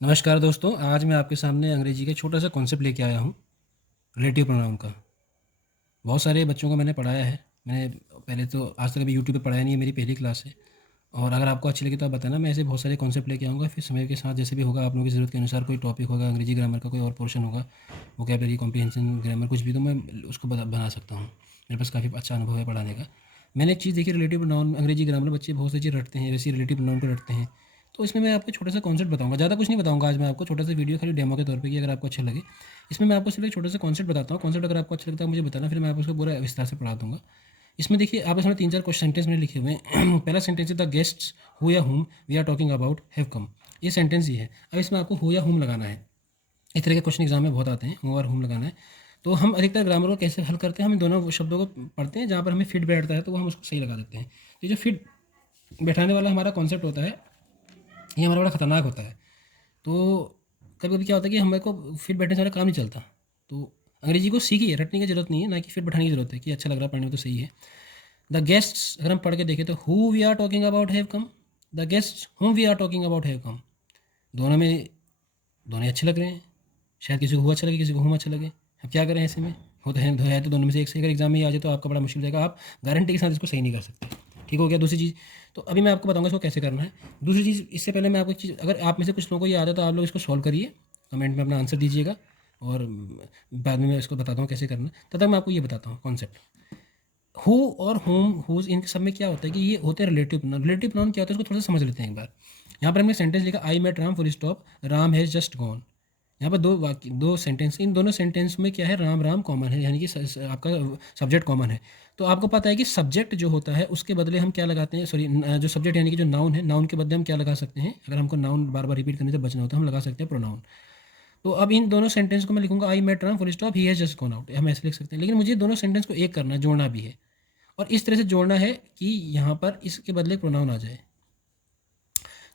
नमस्कार दोस्तों, आज मैं आपके सामने अंग्रेजी का छोटा सा कॉन्सेप्ट लेके आया हूँ, रिलेटिव प्रोनाउन का। बहुत सारे बच्चों को मैंने पढ़ाया है। मैंने पहले तो आज तक अभी यूट्यूब पे पढ़ाया नहीं है, मेरी पहली क्लास है। और अगर आपको अच्छी लगी तो आप बताना, मैं ऐसे बहुत सारे कॉन्सेप्ट लेके आऊँगा। फिर समय के साथ जैसे भी होगा, आप लोगों की ज़रूरत के अनुसार कोई टॉपिक होगा, अंग्रेजी ग्रामर का कोई और पोर्शन होगा, वोकैबुलरी, कॉम्प्रिहेंशन, ग्रामर कुछ भी, तो मैं उसको बना सकता हूँ। मेरे पास काफ़ी अच्छा अनुभव है पढ़ाने का। मैंने एक चीज़ देखी, रिलेटिव प्रोनाउन अंग्रेजी ग्रामर बच्चे बहुत सी चीज़ रटते हैं, वैसे रिलेटिव प्रोनाउन को रटते हैं। तो इसमें मैं आपको छोटा सा कॉन्सेप्ट बताऊँगा, ज़्यादा कुछ नहीं बताऊँगा आज मैं आपको, छोटा सा वीडियो खाली डेमो के तौर पे कि अगर आपको अच्छा लगे। इसमें मैं आपको सिर्फ एक छोटा सा कॉन्सेप्ट बताता हूँ। कॉन्सेप्ट अगर आपको अच्छा लगता है मुझे बताना, फिर मैं आपको उसको पूरा विस्तार से पढ़ा दूँगा। इसमें देखिए, आप इसमें 3-4 क्वेश्चन सेंटेंस मैंने लिखे हुए हैं। पहला सेंटेंस है the guests who or whom we are talking about have come. ये सेंटेंस ही है। अब इसमें आपको हु या हुम लगाना है। इस तरह के क्वेश्चन एग्जाम में बहुत आते हैं, हु और हुम लगाना है। तो हम अधिकतर ग्रामर को कैसे हल करते हैं, हम इन दोनों शब्दों को पढ़ते हैं, जहाँ पर हमें फिट बैठता है तो वो हम उसको सही लगा देते हैं। तो ये जो फिट बैठाने वाला हमारा कॉन्सेप्ट होता है, ये हमारा बड़ा खतरनाक होता है। तो कभी कभी क्या होता है कि हमें को फिट बैठने से हमारा काम नहीं चलता। तो अंग्रेजी को सीखिए, रटने की जरूरत नहीं है, ना कि फिट बैठाने की जरूरत है कि अच्छा लग रहा है पढ़ने में तो सही है। द गेस्ट्स अगर हम पढ़ के देखें तो who we are talking about have come, the guests whom we are talking about have come. दोनों में दोनों ही अच्छे लग रहे हैं। शायद किसी को हुआ अच्छा लगे, किसी को हुम अच्छा लगे। अब क्या करें ऐसे में, होता है तो दोनों में से एक सही। अगर एग्जाम में ही आ जाए तो आपका बड़ा मुश्किल रहेगा, आप गारंटी के साथ इसको सही नहीं कर सकते। ठीक हो गया। दूसरी चीज़, तो अभी मैं आपको बताऊंगा इसको कैसे करना है। दूसरी चीज़, इससे पहले मैं आपको एक चीज़, अगर आप में से कुछ लोगों को ये आता है तो आप लोग इसको सॉल्व करिए, कमेंट में अपना आंसर दीजिएगा। और बाद में मैं इसको बताता हूँ कैसे करना है। तब तक मैं आपको ये बताता हूँ कॉन्सेप्ट। हु और होम, हुज, इन सब में क्या होता है कि ये होते हैं रिलेटिव प्रोनाउन। रिलेटिव प्रोनाउन क्या होता है उसको थोड़ा सा समझ लेते हैं एक बार। यहाँ पर हमने सेंटेंस लिखा, I met Ram full stop, Ram has just gone. यहाँ पर दो वाक्य, दो सेंटेंस, इन दोनों सेंटेंस में क्या है, राम राम कॉमन है, यानी कि आपका सब्जेक्ट कॉमन है। तो आपको पता है कि सब्जेक्ट जो होता है उसके बदले हम क्या लगाते हैं, सॉरी, जो सब्जेक्ट यानी कि जो नाउन है, नाउन के बदले हम क्या लगा सकते हैं, अगर हमको नाउन बार बार रिपीट करने से बचना होता है, हम लगा सकते हैं प्रोनाउन। तो अब इन दोनों सेंटेंस को मैं लिखूंगा, I met Ram full stop he has just gone out, हम ऐसे लिख सकते हैं। लेकिन मुझे दोनों सेंटेंस को एक करना है, जोड़ना भी है। और इस तरह से जोड़ना है कि यहाँ पर इसके बदले प्रोनाउन आ जाए।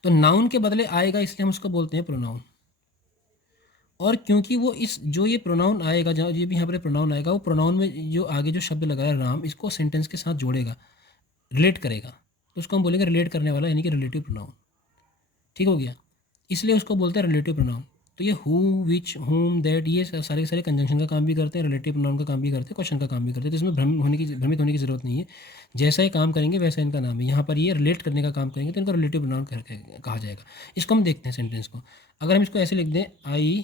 तो नाउन के बदले आएगा, इसलिए हम उसको बोलते हैं प्रोनाउन। और क्योंकि वो इस जो ये प्रोनाउन आएगा, जहाँ ये भी यहाँ पर प्रोनाउन आएगा, वो प्रोनाउन में जो आगे जो शब्द लगाया राम, इसको सेंटेंस के साथ जोड़ेगा, रिलेट करेगा। तो उसको हम बोलेंगे रिलेट करने वाला, यानी कि रिलेटिव प्रोनाउन। ठीक हो गया। इसलिए उसको बोलते हैं रिलेटिव प्रोनाउन। तो ये हु, विच, हुम, दैट, ये सारे के सारे कंजंक्शन का काम भी करते हैं, रिलेटिव प्रोनाउन का काम भी करते हैं, क्वेश्चन का काम भी करते हैं। तो इसमें भ्रमित होने की जरूरत नहीं है। जैसा ये काम करेंगे वैसा इनका नाम है। यहाँ पर ये रिलेट करने का काम करेंगे तो इनको रिलेटिव प्रोनाउन कहा जाएगा। इसको हम देखते हैं सेंटेंस को। अगर हम इसको ऐसे लिख दें, आई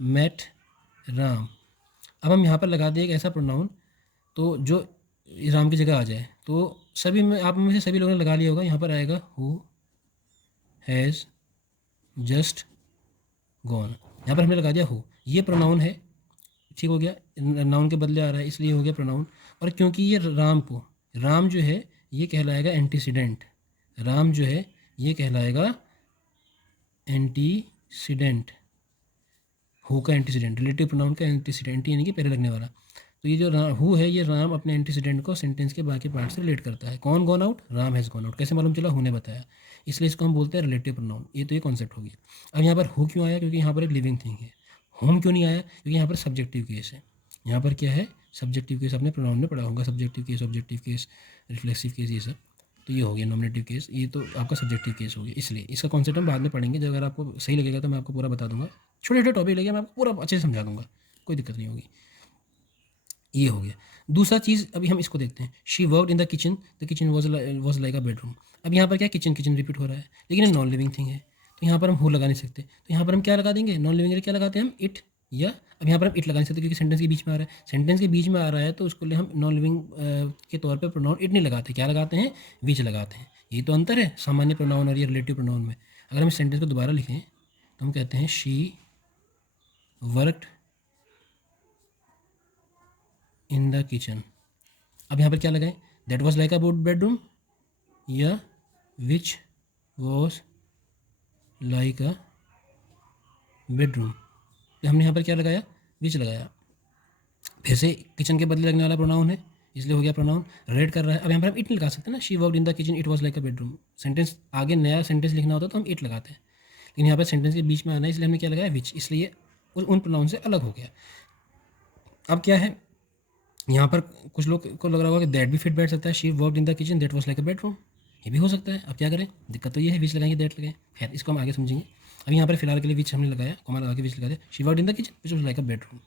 मेट राम। अब हम यहाँ पर लगा दें एक ऐसा प्रोनाउन तो जो राम की जगह आ जाए। तो सभी में, आप में से सभी लोगों ने लगा लिया होगा, यहाँ पर आएगा हु हैज़ जस्ट गॉन। यहाँ पर हमने लगा दिया हु, ये प्रोनाउन है। ठीक हो गया, नाउन के बदले आ रहा है इसलिए हो गया प्रोनाउन। और क्योंकि ये राम को, राम जो है ये कहलाएगा एंटीसीडेंट। राम जो है ये कहलाएगा एंटीसीडेंट। हु का एंटीसीडेंट, रिलेटिव प्रोनाउन का एंटीसीडेंट, यानी कि पहले लगने वाला। तो ये जो हु है, ये राम अपने एंटीसीडेंट को सेंटेंस के बाकी पार्ट से रिलेट करता है। कौन gone out, Ram has gone out. कैसे मालूम चला, हु ने बताया, इसलिए इसको हम बोलते हैं रिलेटिव प्रोनाउन। ये तो ये कॉन्सेप्ट हो गया। अब यहाँ पर हु क्यों आया, क्योंकि यहाँ पर एक लिविंग थिंग है। होम क्यों नहीं आया, क्योंकि यहाँ पर सब्जेक्टिव केस है। यहाँ पर क्या है, सब्जेक्टिव केस। आपने प्रोनाउन में पढ़ा होगा, subjective case, objective case, reflexive case, ये सब। तो ये हो गया नॉमिनेटिव केस, ये तो आपका सब्जेक्टिव केस हो गया। इसलिए इसका कॉन्सेप्ट हम बाद में पढ़ेंगे, जब अगर आपको सही लगेगा तो मैं आपको पूरा बता दूंगा। छोटे छोटे टॉपिक लेके मैं आपको पूरा अच्छे से समझा दूंगा, कोई दिक्कत नहीं होगी। ये हो गया। दूसरा चीज़, अभी हम इसको देखते हैं। She worked in the kitchen was like a bedroom. अब यहाँ पर क्या, किचन किचन रिपीट हो रहा है, लेकिन ये नॉन लिविंग थिंग है, तो यहाँ पर हम हु लगा नहीं सकते। तो यहाँ पर हम क्या लगा देंगे, नॉन लिविंग है क्या लगाते हैं हम, इट। या अब यहाँ पर हम इट लगा नहीं सकते क्योंकि सेंटेंस के बीच में आ रहा है। सेंटेंस के बीच में आ रहा है तो उसको लिए हम नॉन लिविंग के तौर पर प्रोनाउन इट नहीं लगाते, क्या लगाते हैं, विच लगाते हैं। ये तो अंतर है सामान्य प्रोनाउन और ये रिलेटिव प्रोनाउन में। अगर हम इस सेंटेंस को दोबारा लिखें तो हम कहते हैं she worked in the kitchen. अब यहाँ पर क्या लगाएं, that was like a bedroom या which was like a bedroom. तो हमने यहाँ पर क्या लगाया, विच लगाया। फिर से किचन के बदले लगने वाला प्रोनाउन है, इसलिए हो गया प्रोनाउन, रिलेट कर रहा है। अब यहाँ पर हम इट नहीं लगा सकते ना, she worked in the kitchen it was like a bedroom. Sentence आगे नया सेंटेंस लिखना होता तो हम इट लगाते हैं, लेकिन यहाँ पर सेंटेंस के बीच में आना है इसलिए हमने क्या लगाया, विच, इसलिए उन प्रोनाउन से अलग हो गया। अब क्या है, यहाँ पर कुछ लोग को लग रहा होगा कि दैट भी फिट बैठ सकता है, she worked in the kitchen that was like a bedroom, ये भी हो सकता है। अब क्या करें, दिक्कत तो ये है, विच लगाएंगे दैट लगाएं, खैर इसको हम आगे समझेंगे। अब यहाँ पर फिलहाल के लिए विच हमने लगाया, कॉमा लगा के विच लगा दिया। She worked in the kitchen which was like a bedroom.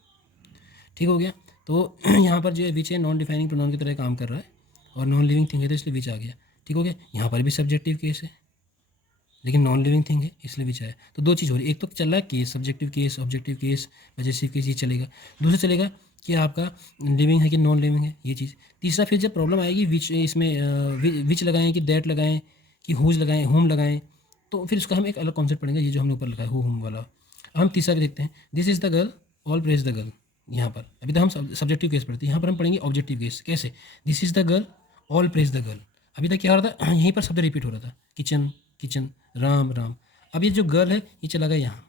ठीक हो गया। तो यहाँ पर जो है विच है नॉन डिफाइनिंग प्रोनाउन की तरह काम कर रहा है और नॉन लिविंग थिंग है तो इसलिए विच आ गया। ठीक हो गया। यहाँ पर भी सब्जेक्टिव केस है लेकिन नॉन लिविंग थिंग है इसलिए विच आया। तो दो चीज़ हो रही है, एक तो चल रहा है case, subjective case, objective case, possessive case, ये चलेगा। दूसरा चलेगा कि आपका लिविंग है कि नॉन लिविंग है, ये चीज़। तीसरा फिर जब प्रॉब्लम आएगी विच, इसमें विच लगाएं कि दैट लगाएं कि हुज लगाएं, होम लगाएं, तो फिर उसका हम एक अलग कॉन्सेप्ट पढ़ेंगे, ये जो हमने ऊपर लगाया हु होम वाला। अब हम तीसरा भी देखते हैं, this is the girl all praise the girl. यहाँ पर अभी तक हम सब्जेक्टिव केस पढ़ते हैं, यहाँ पर हम पढ़ेंगे ऑब्जेक्टिव केस। कैसे? This is the girl all praise the girl. अभी तक क्या हो रहा था, यहीं पर शब्द रिपीट हो रहा था, किचन किचन, राम राम। अब ये जो गर्ल है ये चला गया यहाँ।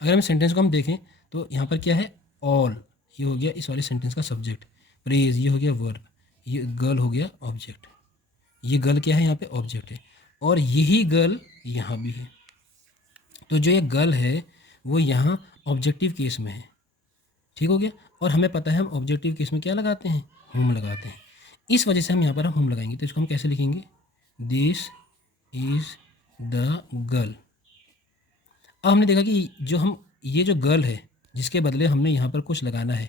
अगर हम सेंटेंस को हम देखें तो यहाँ पर क्या है, ऑल, ये हो गया इस वाले सेंटेंस का सब्जेक्ट, प्रेज ये हो गया वर्ब, ये गर्ल हो गया ऑब्जेक्ट। ये गर्ल क्या है यहाँ पे, ऑब्जेक्ट है, और यही गर्ल यहाँ भी है। तो जो ये गर्ल है वो यहाँ ऑब्जेक्टिव केस में है। ठीक हो गया। और हमें पता है हम ऑब्जेक्टिव केस में क्या लगाते हैं, होम लगाते हैं। इस वजह से हम यहाँ पर हम होम लगाएंगे। तो इसको हम कैसे लिखेंगे, दिस इज द गर्ल। अब हमने देखा कि जो हम ये जो गर्ल है जिसके बदले हमने यहाँ पर कुछ लगाना है,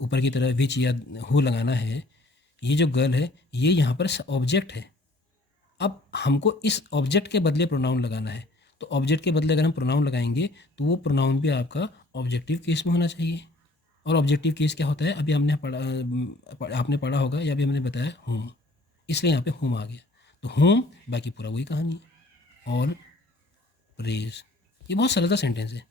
ऊपर की तरह विच या हु लगाना है, ये जो गर्ल है ये यहाँ पर ऑब्जेक्ट है। अब हमको इस ऑब्जेक्ट के बदले प्रोनाउन लगाना है, तो ऑब्जेक्ट के बदले अगर हम प्रोनाउन लगाएंगे तो वो प्रोनाउन भी आपका ऑब्जेक्टिव केस में होना चाहिए। और ऑब्जेक्टिव केस क्या होता है, अभी हमने आपने पढ़ा होगा या अभी हमने बताया, होम, इसलिए यहाँ पे होम आ गया। तो होम, बाकी पूरा वही कहानी है, ऑल प्रेज। ये बहुत सरल सा सेंटेंस है,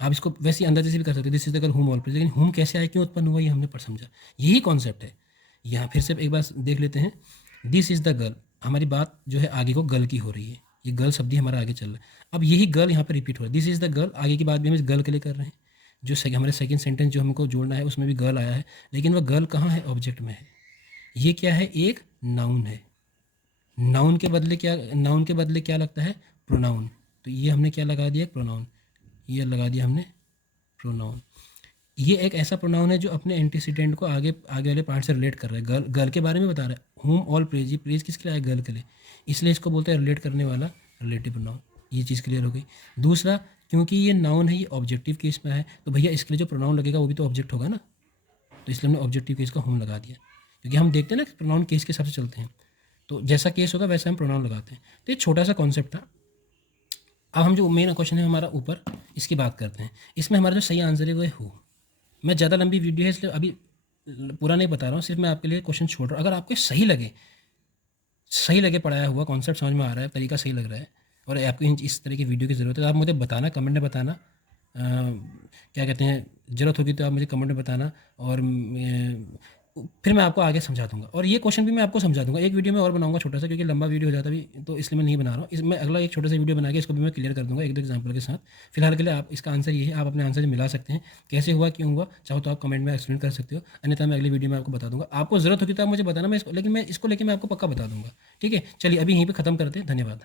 आप इसको वैसे अंदर जैसे भी कर सकते हैं, this is the girl home all praise. लेकिन होम कैसे आया, क्यों उत्पन्न हुआ, ये हमने पर समझा, यही कॉन्सेप्ट है। यहाँ फिर से एक बार देख लेते हैं, दिस इज़ द गर्ल, हमारी बात जो है आगे को गर्ल की हो रही है, ये गर्ल शब्द ही हमारा आगे चल रहा है। अब यही गर्ल यहाँ पर रिपीट हो रहा है, दिस इज़ द गर्ल, आगे की बात भी हम इस गर्ल के लिए कर रहे हैं। जो हमारे सेकंड सेंटेंस जो हमको जोड़ना है उसमें भी गर्ल आया है, लेकिन वह गर्ल कहाँ है, ऑब्जेक्ट में है। ये क्या है, एक नाउन है। नाउन के बदले क्या लगता है, प्रोनाउन। तो ये हमने क्या लगा दिया, प्रोनाउन, ये लगा दिया हमने प्रोनाउन। ये एक ऐसा प्रोनाउन है जो अपने एंटीसीडेंट को आगे वाले पार्ट से रिलेट कर रहा है, गर्ल गर्ल के बारे में बता रहा है। होम ऑल प्रेज, ये प्रेज किसके लिए आया, गर्ल के लिए, इसलिए इसको बोलते हैं रिलेट करने वाला रिलेटिव प्रोनाउन। ये चीज़ क्लियर हो गई। दूसरा, क्योंकि ये नाउन है, ये ऑब्जेक्टिव केस में है, तो भैया इसके लिए जो प्रोनाउन लगेगा वो भी तो ऑब्जेक्ट होगा ना, तो इसलिए हमने ऑब्जेक्टिव केस का होम लगा दिया। क्योंकि हम देखते हैं ना कि प्रोनाउन केस के हिसाब से चलते हैं, तो जैसा केस होगा वैसा हम प्रोनाउन लगाते हैं। तो ये छोटा सा कॉन्सेप्ट था। अब हम जो मेन क्वेश्चन है हमारा ऊपर, इसकी बात करते हैं। इसमें हमारा जो सही आंसर है वो है हु। मैं ज़्यादा लंबी वीडियो है इसलिए अभी पूरा नहीं बता रहा हूँ, सिर्फ मैं आपके लिए क्वेश्चन छोड़ रहा हूँ। अगर आपको सही लगे पढ़ाया हुआ, कॉन्सेप्ट समझ में आ रहा है, तरीका सही लग रहा है और आपको इस तरह की वीडियो की ज़रूरत है, तो आप मुझे बताना, कमेंट में बताना। क्या कहते हैं, ज़रूरत होगी तो आप मुझे कमेंट में बताना, और फिर मैं आपको आगे समझा दूंगा। और ये क्वेश्चन भी मैं आपको समझा दूंगा, एक वीडियो में और बनाऊंगा छोटा सा, क्योंकि लंबा वीडियो हो जाता भी, तो इसलिए मैं नहीं बना रहा हूँ। मैं अगला एक छोटा सा वीडियो बना के इसको भी मैं क्लियर कर दूंगा एक दो एग्जाम्पल के साथ। फिलहाल के लिए आप इसका आंसर ये है, आप अपने आंसर से मिला सकते हैं, कैसे हुआ, क्यों हुआ, चाहो तो आप कमेंट में एक्सप्लेन कर सकते हो, अन्यथा मैं अगली वीडियो में आपको बता दूंगा। आपको ज़रूरत होगी तो आप मुझे बताना, लेकिन मैं इसको लेकर मैं आपको पक्का बता दूंगा। ठीक है, चलिए अभी यहीं पर ख़त्म करते हैं। धन्यवाद।